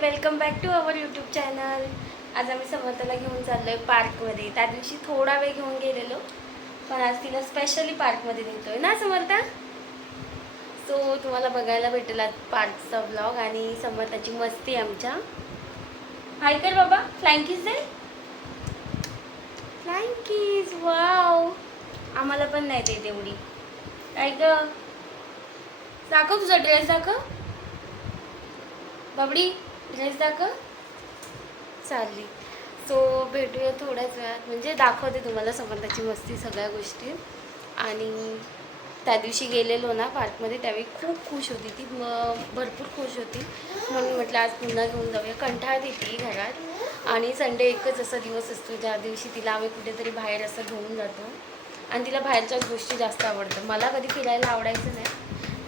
Welcome back to our YouTube channel आज आम्ही समर्थाला घेऊन चाललो आहे पार्कमध्ये त्या दिवशी थोडा वेळ घेऊन गेलेलो पण आज तिला स्पेशली पार्कमध्ये नेतो आहे ना समर्था? सो तुम्हाला बघायला भेटेल आज पार्कचा ब्लॉग आणि समर्थाची मस्ती आमच्या. हाय कर बाबा. फ्लँकीज दे फ्लँकीज वाव आम्हाला पण नाही ते तेवढी काय ग? दाखव तुझा ड्रेस दाखव. बाबडी ड्रेस दाखव. चालली. सो भेटूया थोड्याच वेळात. म्हणजे दाखवते तुम्हाला समर्थाची मस्ती सगळ्या गोष्टी. आणि त्या दिवशी गेलेलो ना पार्कमध्ये त्यावेळी खूप खुश होती ती. मग भरपूर खुश होती. म्हणून म्हटलं आज पुन्हा घेऊन जाऊया. कंठाळ देते घरात. आणि संडे एकच असा दिवस असतो ज्या दिवशी तिला आम्ही कुठेतरी बाहेर असं घेऊन जातो. आणि तिला बाहेरच्याच गोष्टी जास्त आवडतं मला कधी फिरायला आवडायचं नाही.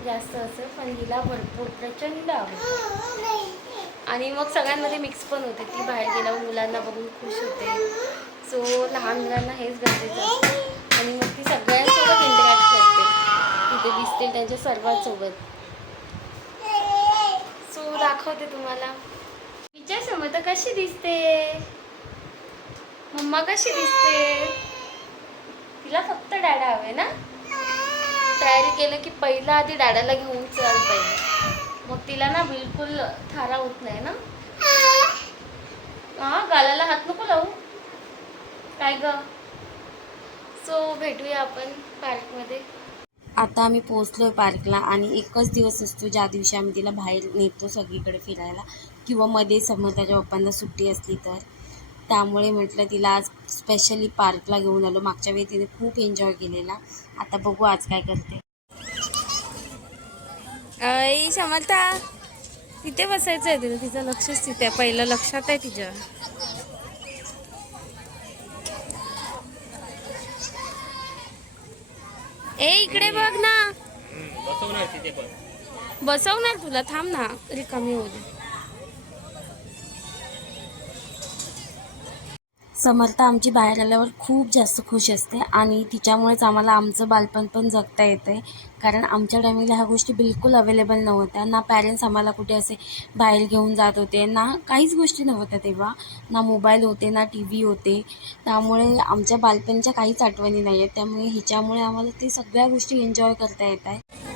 जास्त असं पण हिला भरपूर प्रचंड आवडतं. आणि मग सगळ्यांमध्ये मिक्स पण होते. ती बाहेर गेल्यावर मुलांना बघून खुश होते. सो लहान मुलांना हेच गरजेचं असतं. आणि मग ती सगळ्यांसोबत इंटरॅक्ट करते. तिथे दिसते त्यांच्या सर्वांसोबत. सो दाखवते तुम्हाला. तिच्या समज कशी दिसते? मम्मा कशी दिसते? तिला फक्त डॅडा हवे ना? तयारी केलं की पहिला आधी डॅडाला घेऊन चाल पाहिजे मग तिला ना बिलकुल थारा होत नाही ना? हा. गालाला हात नको लावू. काय ग? सो भेटूया आपण पार्कमध्ये. आता आम्ही पोचलो पार्कला आणि एकच दिवस असतो ज्या दिवशी आम्ही तिला बाहेर नेतो सगळीकडे फिरायला. किंवा मध्ये समोर त्याच्या पप्पांना सुट्टी असली तर. त्यामुळे म्हटलं तिला आज स्पेशली पार्कला घेऊन आलो. मागच्या वेळी तिने खूप एन्जॉय केलेला. आता बघू आज काय करते. अय समर्था तिथे बसायचं आहे तिला तिचं लक्षच तिथे. पहिलं लक्षात आहे तिच्या ए इकडे बघ ना. बसवणार तुला थांब ना रिकामी होऊ दे. समर्थ आमची बाहेर आल्यावर खूप जास्त खुश असते आणि तिच्यामुळेच आम्हाला आमचं बालपण पण जगता येतं आहे कारण आमच्या टायमिंगला ह्या गोष्टी बिलकुल अवेलेबल नव्हत्या. ना पॅरेंट्स आम्हाला कुठे असे बाहेर घेऊन जात होते ना काहीच गोष्टी नव्हत्या तेव्हा. ना मोबाईल होते ना टी व्ही होते. त्यामुळे आमच्या बालपणच्या काहीच आठवणी नाही आहेत त्यामुळे हिच्यामुळे आम्हाला ते सगळ्या गोष्टी एन्जॉय करता येत आहे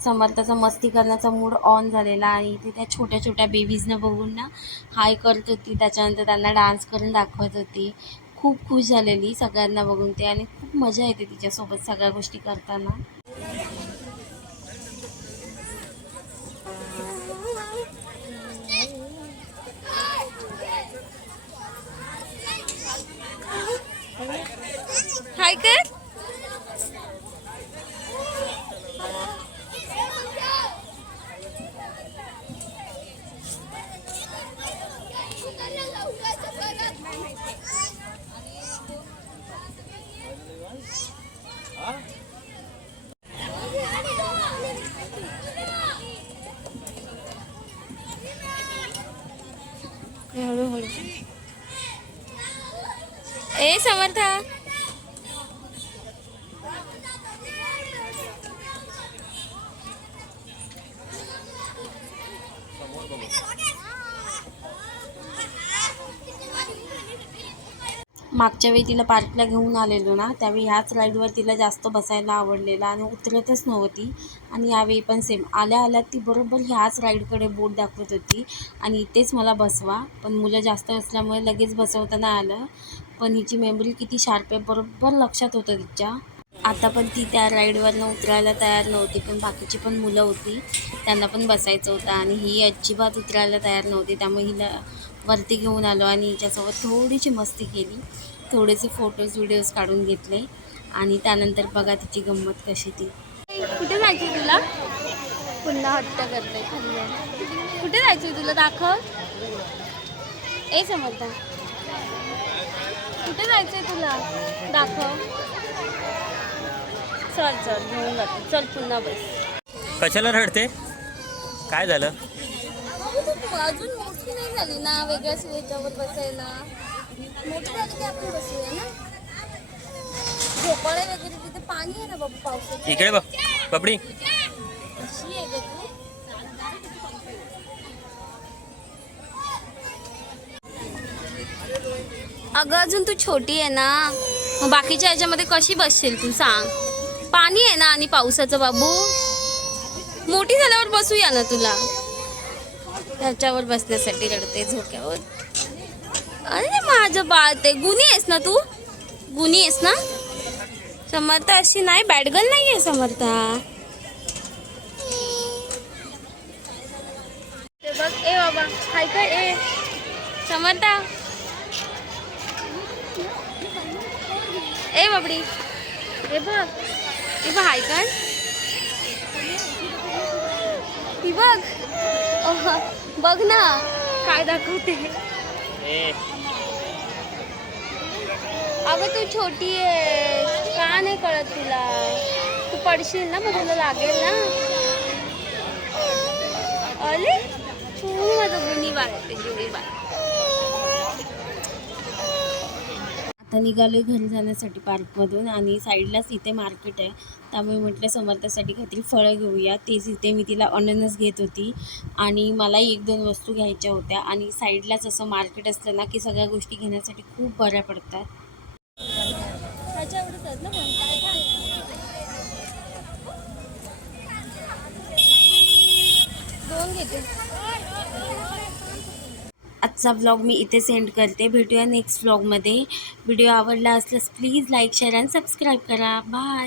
समर्थाचा मस्ती करण्याचा मूड ऑन झालेला आणि इथे त्या छोट्या छोट्या बेबीजना बघून ना हाय करत होती. त्याच्यानंतर त्यांना डान्स करून दाखवत होती. खूप खुश झालेली सगळ्यांना बघून ते आणि खूप मजा येते तिच्यासोबत सगळ्या गोष्टी करताना हाय कर हळूहळू ए मागच्या वेळी तिला पार्कला घेऊन आलेलो ना त्यावेळी ह्याच राईडवर तिला जास्त बसायला आवडलेला आणि उतरतच नव्हती. आणि यावेळी पण सेम आल्या आल्या ती बरोबर ह्याच राईडकडे बोट दाखवत होती. आणि इथेच मला बसवा. पण मुलं जास्त असल्यामुळे लगेच बसवता नाही आलं. पण हिची मेमरी किती शार्प आहे बरोबर लक्षात होतं तिच्या. आता पण ती त्या राईडवरनं उतरायला तयार नव्हती पण बाकीची पण मुलं होती. त्यांना पण बसायचं होतं आणि ही अजिबात उतरायला तयार नव्हती. त्यामुळे हिला वरती घेऊन आलो आणि हिच्यासोबत थोडीशी मस्ती केली. थोडेसे फोटोज व्हिडिओज काढून घेतले आणि त्यानंतर बघा तिची गंमत कशी ती. कुठे जायची तुला? पुन्हा हट्ट करते कुठे जायची तुला? दाखव. ए समजता कुठे जायचंय तुला? दाखव. चल चल घेऊन जाते चल पुन्हा बस. कशाला रडते? काय झालं? अजून मोठी नाही झाली ना वेगळ्याच ह्याच्यावर बसायला. मोठी झाली की आपण बसूया ना? झोपाळे वगैरे तिथे पाणी आहे ना बाबा पावसाचं? इकडे बघ बबडी अशी आहे का तू अगं अजून तू छोटी आहे ना. मग बाकीच्या याच्यामध्ये कशी बसशील तू सांग. पाणी आहे ना आणि पावसाचं बाबू. मोठी झाल्यावर बसूया ना तुला. त्याच्यावर बसण्यासाठी रडते झोक्यावर. अरे माझं बाळ ते गुन्ही आहेस ना तू? गुन्ही आहेस ना? समर्था अशी नाही बॅडगल नाही आहे समर्था. बघ ए बाबा हाय ए? समर्था. ए बाबडी. हे बघ. हे बघ हाय काय ही बघ. बघ ना. काय दाखवते? अगं तू छोटी आहे का नाही कळत तुला? तू पडशील ना मग तुला लागेल ना. अरे तू माझं गुणी बाळते गुणी बाळ आता निघालो आहे घरी जाण्यासाठी पार्कमधून आणि साईडलाच इथे मार्केट आहे. त्यामुळे म्हटलं समर्थासाठी काहीतरी फळं घेऊया. तेच इथे मी तिला अननस घेत होती आणि मला एक दोन वस्तू घ्यायच्या होत्या आणि साईडलाच असं मार्केट असलं ना की सगळ्या गोष्टी घेण्यासाठी खूप बऱ्या पडतात. दोन घेते. आजचा ब्लॉग मी इथे सेंड करते. भेटूया नेक्स्ट ब्लॉगमध्ये व्हिडिओ आवडला असल्यास please like share and subscribe करा. बाय